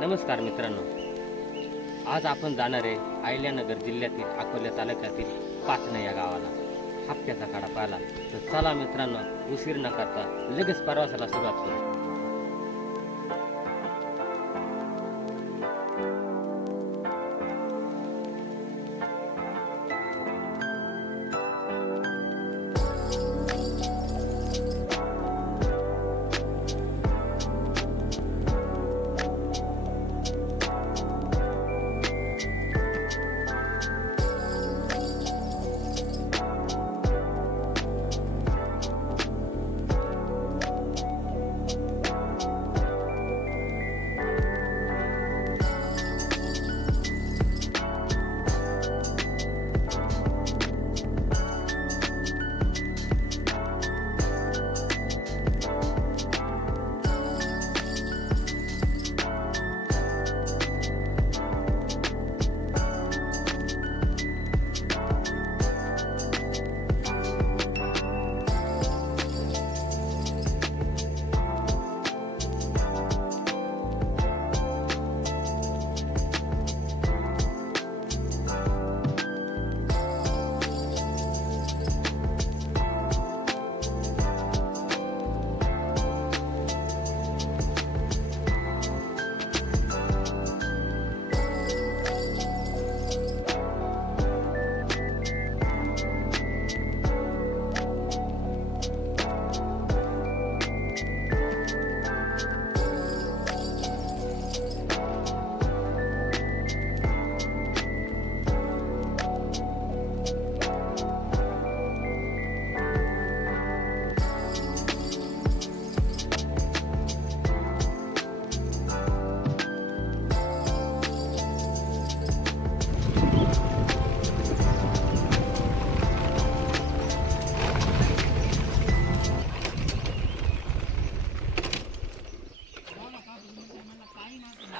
नमस्कार मित्रांनो, आज आपण जाणार आहे अहिल्यानगर जिल्ह्यातील अकोला तालुक्यातील पाचणे या गावाला हप्त्याचा काढा पाहिला. तर चला मित्रांनो, उशीर न करता लगेच प्रवासाला सुरुवात करू.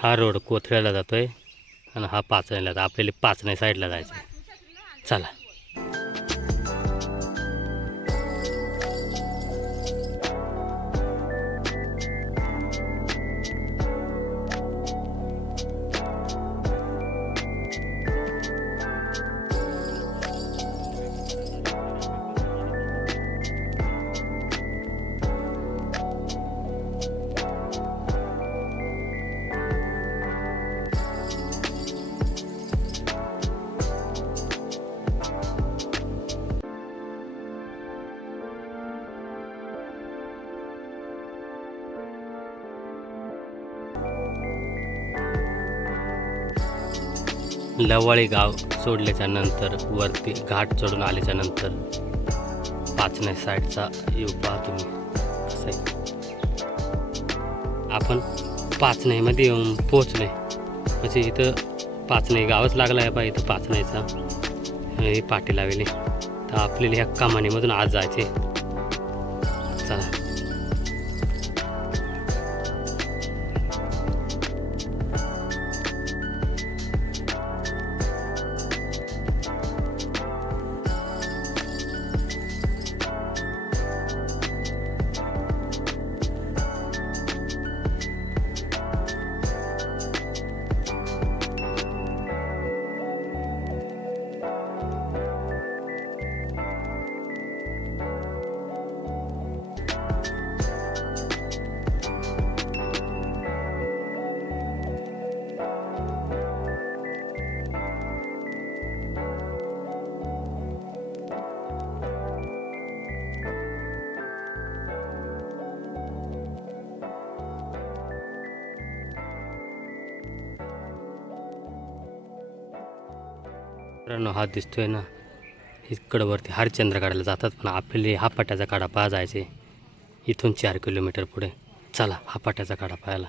हा रोड कोथळ्याला जातोय आणि हा पाचण्याला जातो. आपल्याला पाचण्या साईडला जायचं आहे. चला. लवाळी गाव सोडल्याच्या नंतर वरती घाट चढून आल्याच्या नंतर पाचण्या साईडचा व्ह्यू पहा तुम्ही. असं आहे. आपण पाचण्यामध्ये येऊन पोचले म्हणजे इथं पाचणे गावच लागला आहे. बा इथं पाचण्याचा हे पाठी लावली. तर आपल्याला ह्या कमानीमधून आज जायचे. चला. मित्रांनो, हा दिसतोय ना, इकडं वरती हरिश्चंद्र काढायला जातात. पण आपल्याला हा पट्ट्याचा काढा पाहा जायचे इथून 4 किलोमीटर पुढे. चला हा पट्ट्याचा काढा पाहायला.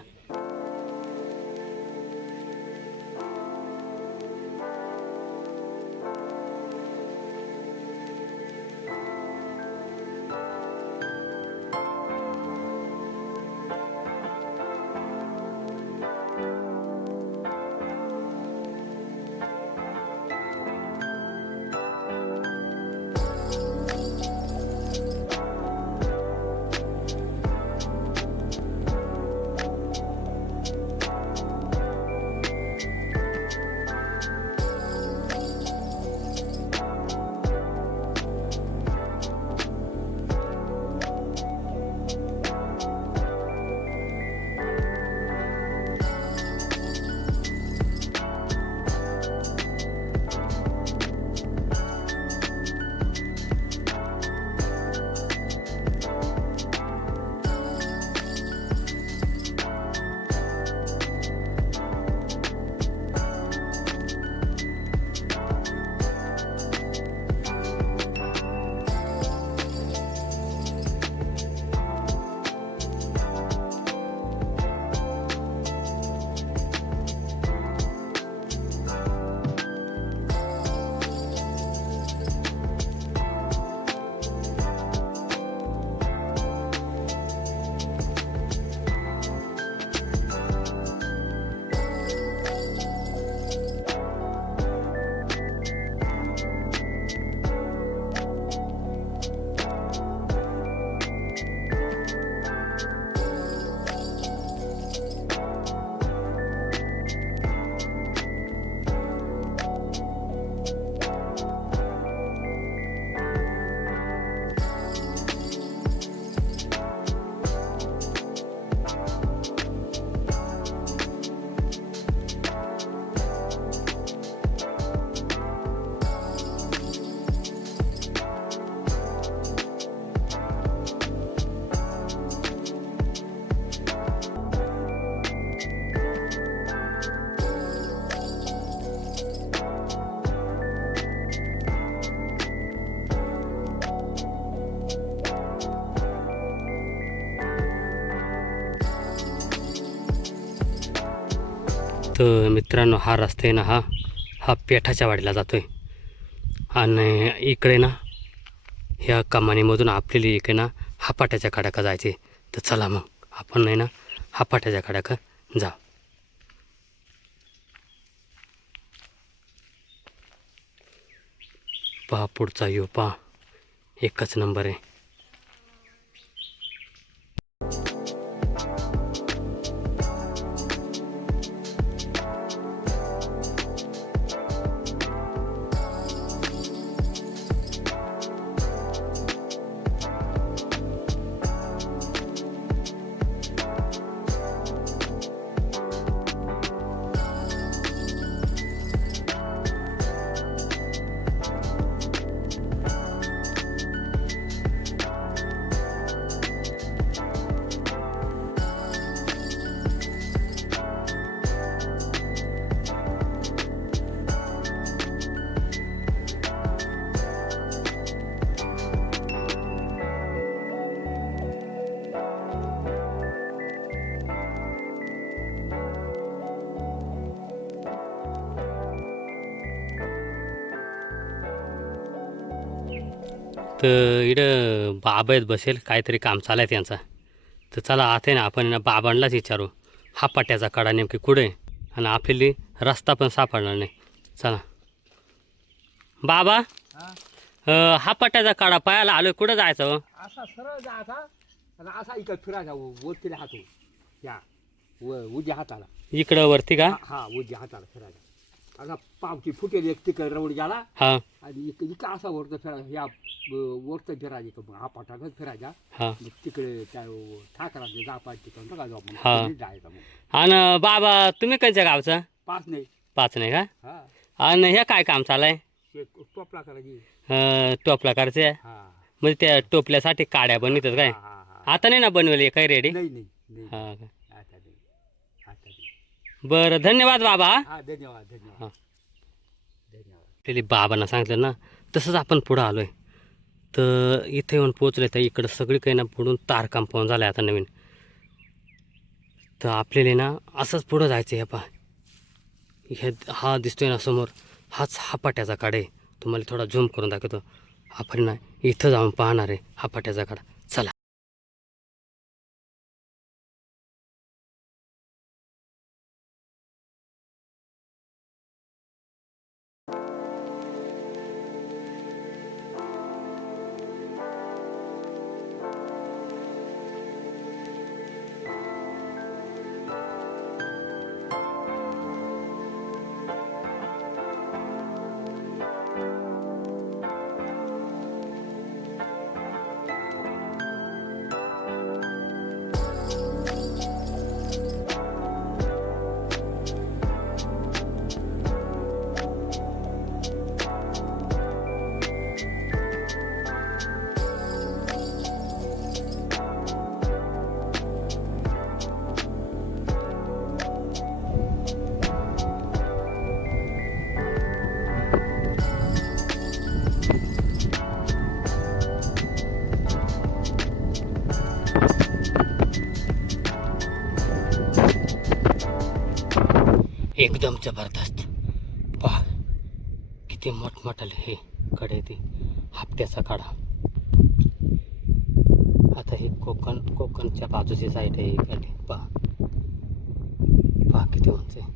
तर मित्रांनो हा रस्ता आहे ना, हा पेठाच्या वाडीला जातो आहे. आणि इकडे ना ह्या कमानीमधून आपल्याला इकडे ना हापाट्याच्या कडाका जायचे. तर चला मग आपण नाही ना हापाट्याच्या कडाका जा. पहा पुढचा यो पहा, एकच नंबर आहे. तर इकडं बाबा आहेत बसेल, काहीतरी काम चालू आहे त्यांचा. तर चला आता ना आपण ना बाबांनाच विचारू हा पट्ट्याचा कडा नेमकी कुठे आहे, आणि आपल्याला रस्ता पण सापडणार नाही. चला बाबा, हा पट्ट्याचा कडा पाहायला आलोय, कुठं जायचं? असा सरळ जायचा आणि असा इकडे फिरायचा वरती हातून या उजव्या हाताला. इकडं वरती का? हा उजव्या हाताला फिरायचा. असा पावती फुटेल एक तिकडे रवड गेला हा. आणि इकडे असा वरतं फिरायचा, या वरतं फिरायचं. मग हा पटाकच फिरायचा. हा. मग तिकडे त्या ठाकराचे जापाय तिकडं बघा जायचा. मग आणि बाबा तुम्ही कोणत्या गावचा? पाच नाही. पाच नाही का? हा. आणि हे काय काम चालू आहे? टोपला करायची. टोपला करायचे? हा. म्हणजे त्या टोपल्यासाठी काड्या बनवतात काय? हा हा. आता नाही ना बनवली काही रेडी? नाही नाही नाही. हा का? आता नाही. आता नाही. बरं धन्यवाद बाबा. हा धन्यवाद धन्यवाद. हा. धन्यवाद. त्याला बाबांना सांगितलं ना, तसंच आपण पुढं आलो आहे. तर इथे येऊन पोचले. तर इकडं सगळी काही ना पुढून तार कंपाऊंड झालं आहे आता नवीन. तर आपल्याला ना असंच पुढं जायचं आहे. पहा हे हा दिसतोय ना समोर, हाच हा पाट्याचा काढा आहे. तुम्हाला थोडा झूम करून दाखवतो. आपण ना इथं जाऊन पाहणार आहे हा पाट्याचा काढा. चला. एकदम जबरदस्त. पहा किती मोठमोठाले हे कडे ते हप्त्याचा काढा. आता हे कोकणच्या बाजूची साईड आहे इकडे. पहा पहा किती उंच आहे.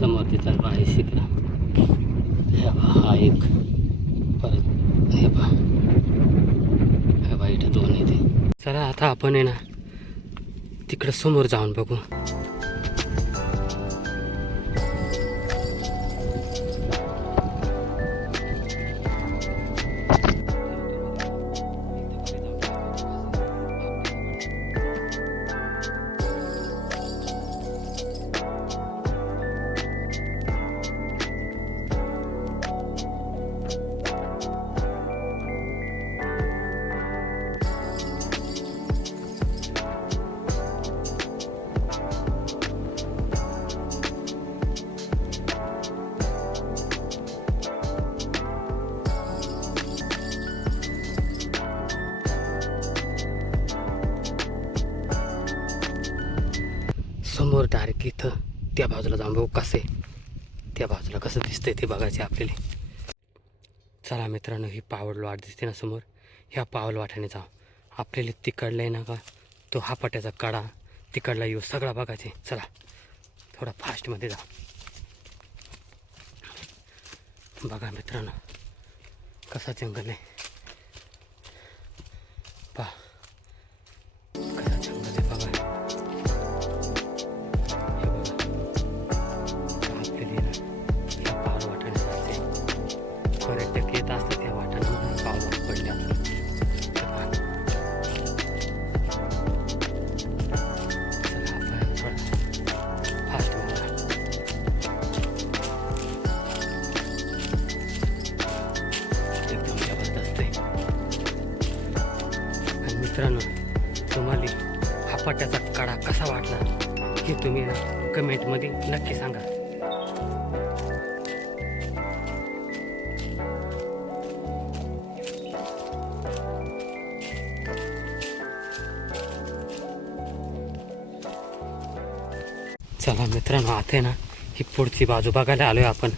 समोर तिथं आहे शिकला. हे बा हा एक, परत हे बा इथं दोन येते. चला आता आपण आहे ना तिकडं समोर जाऊन बघू. समोर डायरेक्ट इथं त्या बाजूला जाऊन बघू कसं आहे, त्या बाजूला कसं दिसतंय ते बघायचे आपल्याला. चला मित्रांनो, ही पावड वाट दिसते ना समोर, ह्या पावल वाट्याने जाऊ. आपल्याला तिकडला आहे ना का तो हापाट्याचा कडा, तिकडला येऊ सगळा बघायचे. चला थोडा फास्टमध्ये जा. बघा मित्रांनो कसा जंगल आहे, पहा कसा जंगल आहे बघा. हे बघा आपल्याला या पाऊल वाटाने जायचे. पर्यटक येत असतात त्या वाटाने पाऊल पडले आपण. चला आपण थोडा फास्ट बघा. एकदम जबरदस्त आहे. आणि मित्रांनो, तुम्हाला हापाट्याचा कडा कसा वाटला हे तुम्ही ना कमेंटमध्ये नक्की सांगा. चला मित्रांनो, आता आहे ना ही पुढची बाजू बघायला आलोय आपण.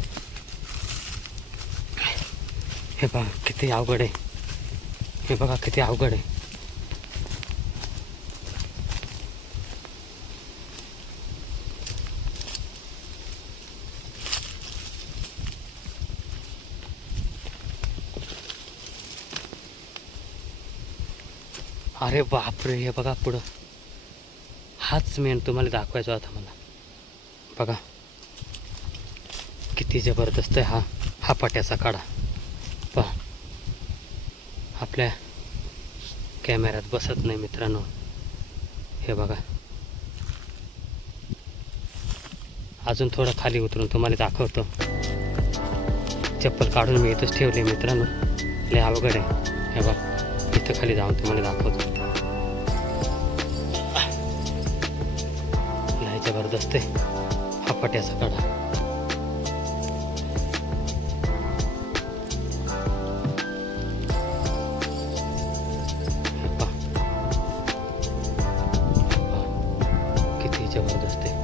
हे बघा किती अवघड आहे, हे बघा किती अवघड आहे. अरे बापरे, हे बघा पुढं, हाच मेन तुम्हाला दाखवायचा होता मला. बघा किती जबरदस्त आहे हा पाट्याचा कडा. पहा आपल्या कॅमेऱ्यात बसत नाही मित्रांनो. हे बघा अजून थोडं खाली उतरून तुम्हाला दाखवतो. चप्पल काढून मी इथंच ठेवले मित्रांनो, लय अवघड आहे. हे बघा इथं खाली जाऊन तुम्हाला दाखवतो. लय जबरदस्त आहे हा पाट्याचा कडा. किती जबरदस्त आहे.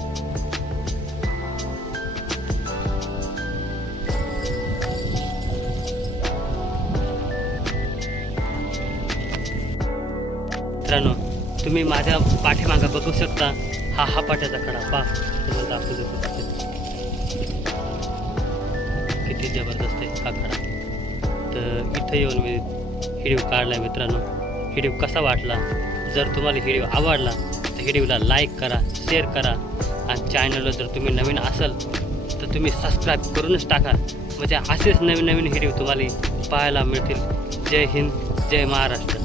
मित्रांनो, तुम्ही माझ्या पाठीमागं बघू शकता हा पाट्याचा कडा. पहा तुम्हाला दाखवू देतो किती जबरदस्त आहे हा कडा. तर इथं येऊन मी व्हिडिओ काढला मित्रांनो. व्हिडिओ कसा वाटला, जर तुम्हाला व्हिडिओ आवडला तर व्हिडिओला लाईक करा, शेअर करा. आणि चॅनलला जर तुम्ही नवीन असाल तर तुम्ही सबस्क्राईब करूनच टाका, म्हणजे असेच नवीन नवीन व्हिडिओ तुम्हाला पाहायला मिळतील. जय हिंद, जय महाराष्ट्र.